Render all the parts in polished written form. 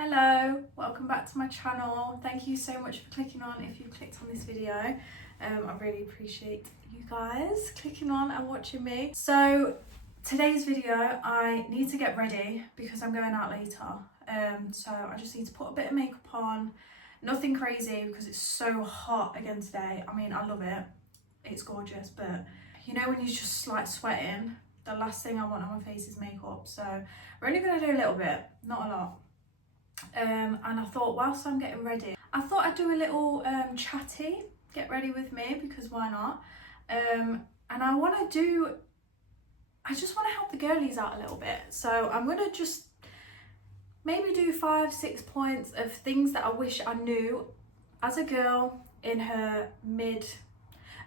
Hello, welcome back to my channel. Thank you so much for clicking on if you clicked on this video. I really appreciate you guys clicking on and watching me. So today's video, I need to get ready because I'm going out later. So I just need to put a bit of makeup on. Nothing crazy because it's so hot again today. I mean, I love it. It's gorgeous, but you know when you're just like sweating, the last thing I want on my face is makeup. So we're only going to do a little bit, not a lot. And I thought whilst I'm getting ready, I thought I'd do a little chatty, get ready with me, because why not? And I just want to help the girlies out a little bit. So I'm going to just maybe do 5-6 points of things that I wish I knew as a girl in her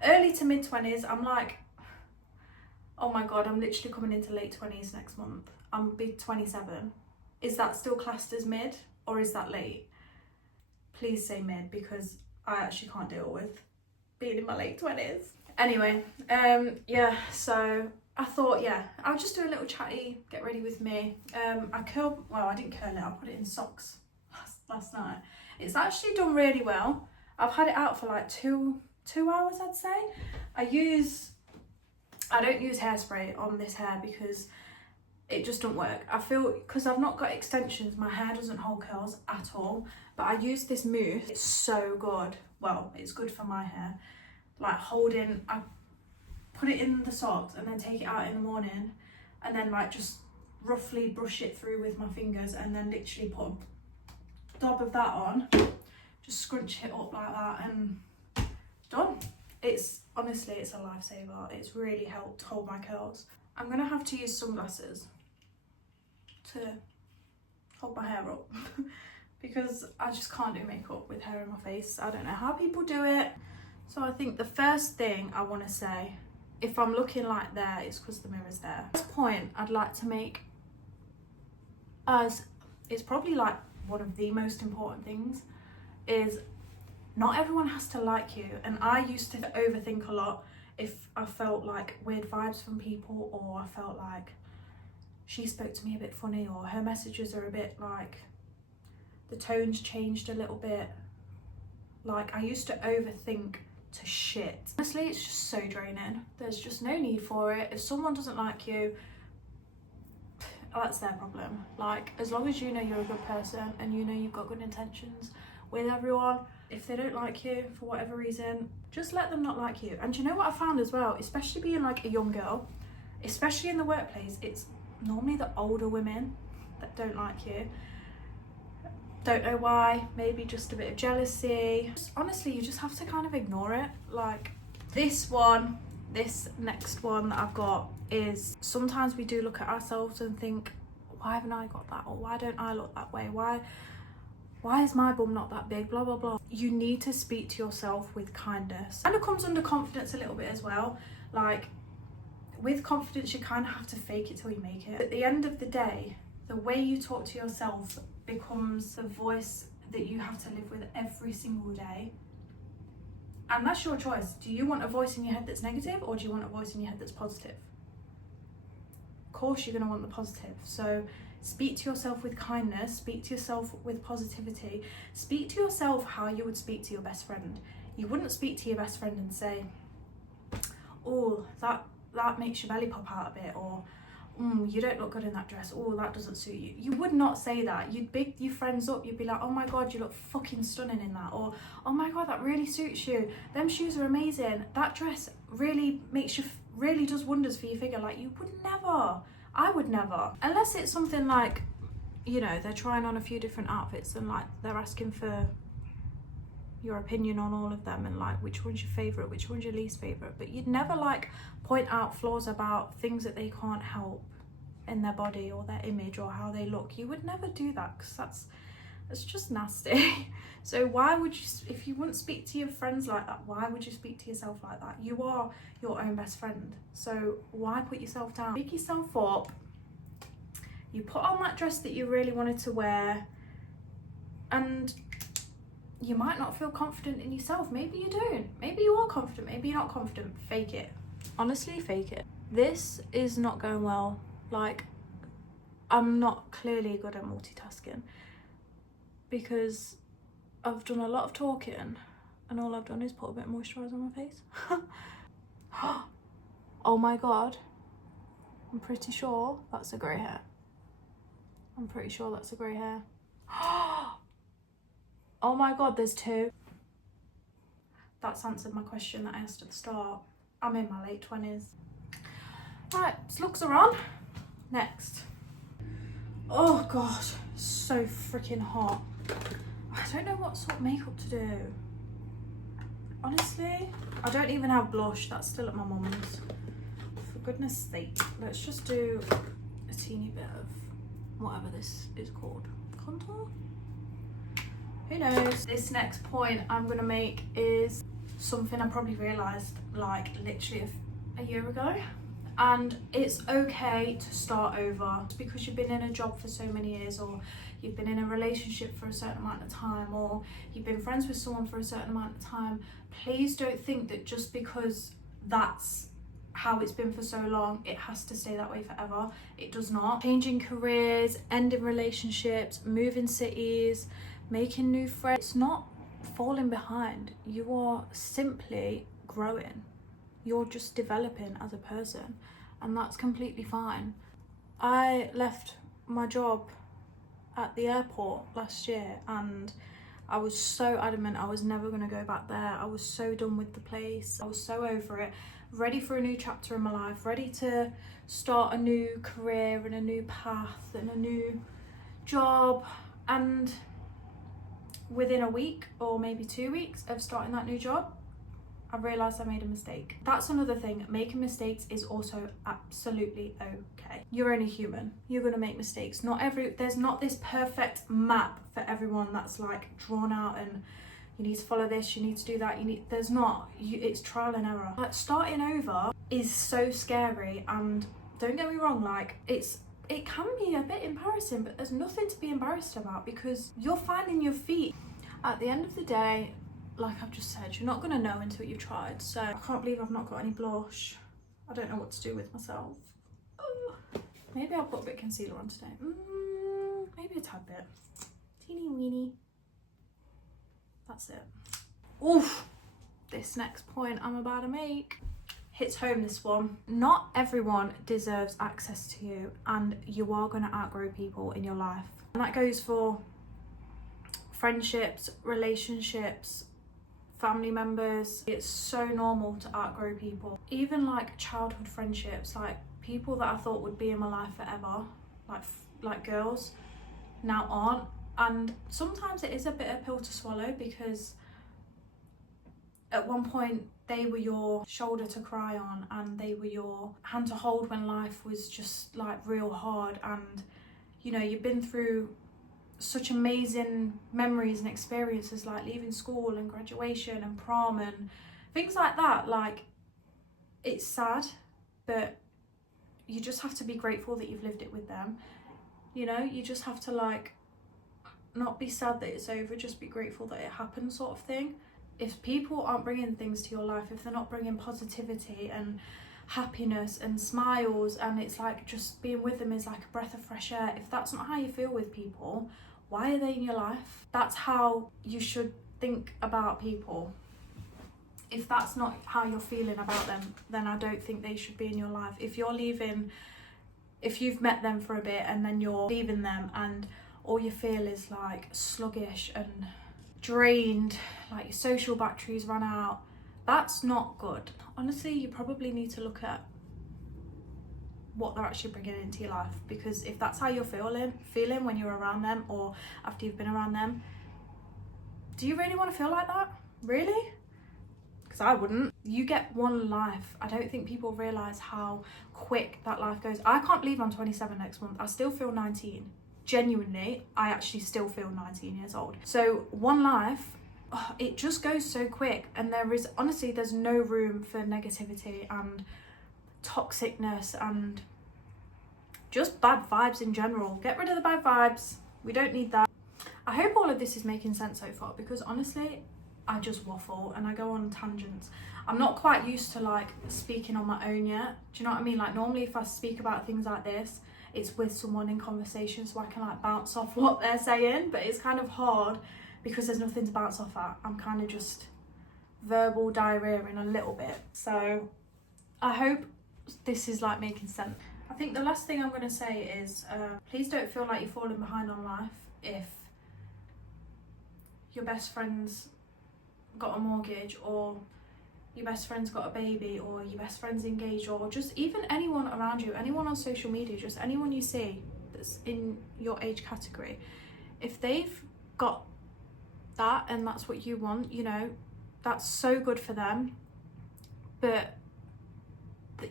early to mid 20s. I'm like, oh my God, I'm literally coming into late 20s next month. I'm big 27. Is that still classed as mid or is that late? Please say mid, because I actually can't deal with being in my late 20s. Anyway, yeah, so I thought, yeah, I'll just do a little chatty, get ready with me. I didn't curl it, I put it in socks last night. It's actually done really well. I've had it out for like two hours, I'd say. I don't use hairspray on this hair because it just don't work. I feel, because I've not got extensions, my hair doesn't hold curls at all, but I use this mousse. It's so good. Well, it's good for my hair. Like I put it in the socks and then take it out in the morning and then like just roughly brush it through with my fingers and then literally put a dab of that on, just scrunch it up like that and done. Honestly, it's a lifesaver. It's really helped hold my curls. I'm gonna have to use sunglasses to hold my hair up because I just can't do makeup with hair in my face. I don't know how people do it. So I think the first thing I want to say, if I'm looking like there, it's because the mirror's there. This point I'd like to make, as it's probably like one of the most important things, is not everyone has to like you. And I used to overthink a lot if I felt like weird vibes from people, or I felt like she spoke to me a bit funny, or her messages are a bit like, the tone's changed a little bit. Like, I used to overthink to shit. Honestly, it's just so draining. There's just no need for it. If someone doesn't like you, that's their problem. Like, as long as you know you're a good person and you know you've got good intentions with everyone, if they don't like you for whatever reason, just let them not like you. And you know what I found as well, especially being like a young girl, especially in the workplace, it's normally the older women that don't like you. Don't know why, maybe just a bit of jealousy. Honestly, you just have to kind of ignore it. Like this next one that I've got is, sometimes we do look at ourselves and think, why haven't I got that? Or why don't I look that way? Why is my bum not that big? Blah, blah, blah. You need to speak to yourself with kindness. And it comes under confidence a little bit as well. Like, with confidence, you kind of have to fake it till you make it. At the end of the day, the way you talk to yourself becomes the voice that you have to live with every single day. And that's your choice. Do you want a voice in your head that's negative, or do you want a voice in your head that's positive? Of course, you're going to want the positive. So speak to yourself with kindness, speak to yourself with positivity, speak to yourself how you would speak to your best friend. You wouldn't speak to your best friend and say, oh, that makes your belly pop out a bit, or you don't look good in that dress, oh, that doesn't suit you. You would not say that. You'd big your friends up, you'd be like, oh my God, you look fucking stunning in that, or oh my God, that really suits you, them shoes are amazing, that dress really does wonders for your figure. Like, you would never, I would never, unless it's something like, you know, they're trying on a few different outfits and like they're asking for your opinion on all of them and like which one's your favorite, which one's your least favorite. But you'd never like point out flaws about things that they can't help in their body or their image or how they look. You would never do that, because that's just nasty. So why would you, if you wouldn't speak to your friends like that, why would you speak to yourself like that? You are your own best friend, so why put yourself down? Pick yourself up. You put on that dress that you really wanted to wear, and you might not feel confident in yourself. Maybe you don't. Maybe you are confident. Maybe you're not confident. Fake it. Honestly, fake it. This is not going well. Like, I'm not clearly good at multitasking. because I've done a lot of talking and all I've done is put a bit of moisturiser on my face. Oh my god, I'm pretty sure that's a grey hair. I'm pretty sure that's a grey hair. Oh my god, there's two. That's answered my question that I asked at the start. I'm in my late 20s. Right, looks are on. Next. Oh god, so freaking hot. I don't know what sort of makeup to do. Honestly, I don't even have blush. That's still at my mum's. For goodness sake, let's just do a teeny bit of whatever this is called. Contour? Who knows? This next point I'm gonna make is something I probably realised like literally a year ago. And it's okay to start over. Just because you've been in a job for so many years, or you've been in a relationship for a certain amount of time, or you've been friends with someone for a certain amount of time, please don't think that just because that's how it's been for so long, it has to stay that way forever. It does not. Changing careers, ending relationships, moving cities, making new friends, it's not falling behind. You are simply growing. You're just developing as a person, and that's completely fine. I left my job at the airport last year and I was so adamant I was never going to go back there. I was so done with the place. I was so over it, ready for a new chapter in my life, ready to start a new career and a new path and a new job. And within a week or maybe 2 weeks of starting that new job, I realised I made a mistake. That's another thing. Making mistakes is also absolutely okay. You're only human. You're gonna make mistakes. There's not this perfect map for everyone that's like drawn out and you need to follow this, you need to do that, there's not. It's trial and error. Like, starting over is so scary, and don't get me wrong, like it can be a bit embarrassing, but there's nothing to be embarrassed about because you're finding your feet. At the end of the day, like I've just said, you're not going to know until you've tried. So I can't believe I've not got any blush. I don't know what to do with myself. Maybe I'll put a bit of concealer on today. Maybe a tad bit. Teeny weeny. That's it. Oof. This next point I'm about to make hits home, this one. Not everyone deserves access to you, and you are going to outgrow people in your life. And that goes for friendships, relationships, family members. It's so normal to outgrow people. Even like childhood friendships, like people that I thought would be in my life forever, like girls, now aren't. And sometimes it is a bitter pill to swallow, because at one point they were your shoulder to cry on and they were your hand to hold when life was just like real hard, and you know, you've been through such amazing memories and experiences, like leaving school and graduation and prom and things like that. Like, it's sad, but you just have to be grateful that you've lived it with them. You know, you just have to like not be sad that it's over, just be grateful that it happened, sort of thing. If people aren't bringing things to your life, if they're not bringing positivity and happiness and smiles, and it's like just being with them is like a breath of fresh air, if that's not how you feel with people, why are they in your life? That's how you should think about people. If that's not how you're feeling about them, then I don't think they should be in your life. If you're leaving, if you've met them for a bit and then you're leaving them and all you feel is like sluggish and drained, like your social batteries run out, that's not good. Honestly, you probably need to look at what they're actually bringing into your life, because if that's how you're feeling when you're around them or after you've been around them, do you really want to feel like that? Really? Because I wouldn't. You get one life. I don't think people realise how quick that life goes. I can't believe I'm 27 next month. I still feel 19. Genuinely, I actually still feel 19 years old. So one life, it just goes so quick, and there's no room for negativity and toxicness and just bad vibes in general. Get rid of the bad vibes. We don't need that. I hope all of this is making sense so far, because honestly, I just waffle and I go on tangents. I'm not quite used to like speaking on my own yet. Do you know what I mean? Like, normally if I speak about things like this, it's with someone in conversation, so I can like bounce off what they're saying, but it's kind of hard because there's nothing to bounce off at. I'm kind of just verbal diarrheaing a little bit. So I hope this is like making sense. I think the last thing I'm going to say is please don't feel like you're falling behind on life if your best friend's got a mortgage, or your best friend's got a baby, or your best friend's engaged, or just even anyone around you, anyone on social media, just anyone you see that's in your age category. If they've got that and that's what you want, you know, that's so good for them, but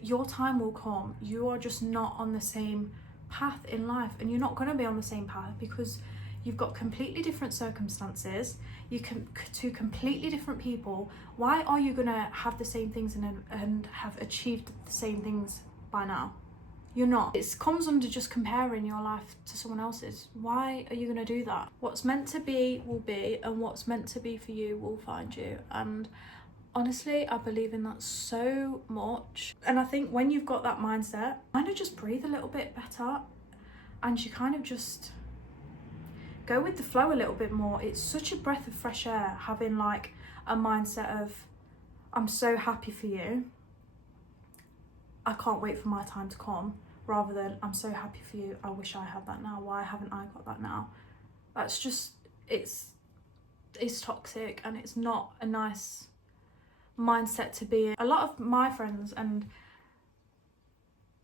your time will come. You are just not on the same path in life, and you're not going to be on the same path because you've got completely different circumstances. You can two completely different people. Why are you going to have the same things and have achieved the same things by now? You're not. It comes under just comparing your life to someone else's. Why are you going to do that? What's meant to be will be, and what's meant to be for you will find you. And honestly, I believe in that so much. And I think when you've got that mindset, kind of just breathe a little bit better, and you kind of just go with the flow a little bit more. It's such a breath of fresh air having like a mindset of, I'm so happy for you, I can't wait for my time to come, rather than I'm so happy for you, I wish I had that now, why haven't I got that now? That's just, it's toxic, and it's not a nice mindset to be in. A lot of my friends and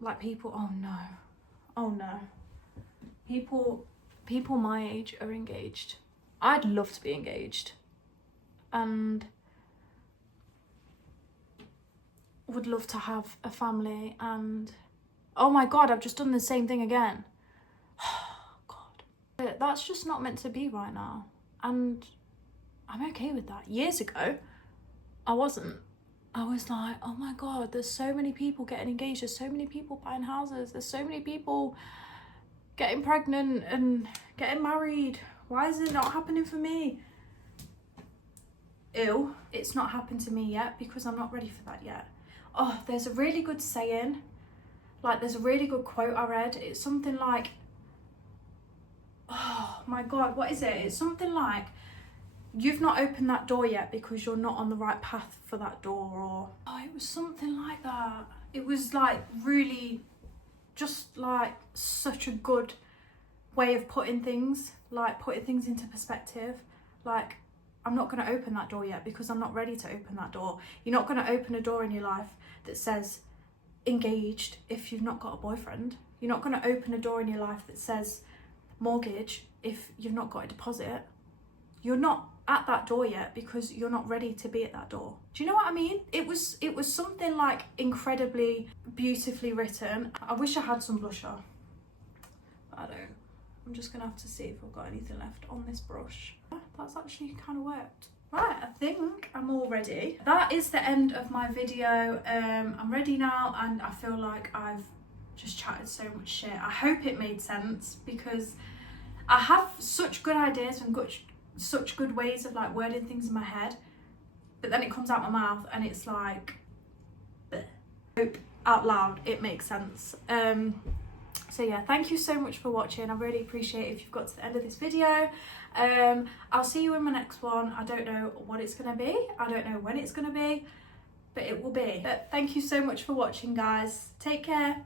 like people, oh no, people my age are engaged. I'd love to be engaged and would love to have a family, and oh my god, I've just done the same thing again. God, that's just not meant to be right now, and I'm okay with that. Years ago I wasn't. I was like, oh my god, there's so many people getting engaged, there's so many people buying houses, there's so many people getting pregnant and getting married. Why is it not happening for me? Ew, it's not happened to me yet because I'm not ready for that yet. Oh, there's a really good saying, like there's a really good quote I read. It's something like, oh my god, what is it? It's something like, you've not opened that door yet because you're not on the right path for that door, or oh, it was something like that. It was like really just like such a good way of putting things, like putting things into perspective. Like, I'm not going to open that door yet because I'm not ready to open that door. You're not going to open a door in your life that says engaged if you've not got a boyfriend. You're not going to open a door in your life that says mortgage if you've not got a deposit. You're not at that door yet because you're not ready to be at that door. Do you know what I mean? It was something like incredibly beautifully written. I wish I had some blusher, but I don't. I'm just gonna have to see if I've got anything left on this brush. That's actually kind of worked. Right, I think I'm all ready. That is the end of my video. I'm ready now, and I feel like I've just chatted so much shit. I hope it made sense because I have such good ideas and such good ways of like wording things in my head, but then it comes out my mouth and it's like, bleh. Hope out loud it makes sense. So yeah, thank you so much for watching. I really appreciate it if you've got to the end of this video. I'll see you in my next one. I don't know what it's gonna be, I don't know when it's gonna be, but it will be. But thank you so much for watching, guys. Take care.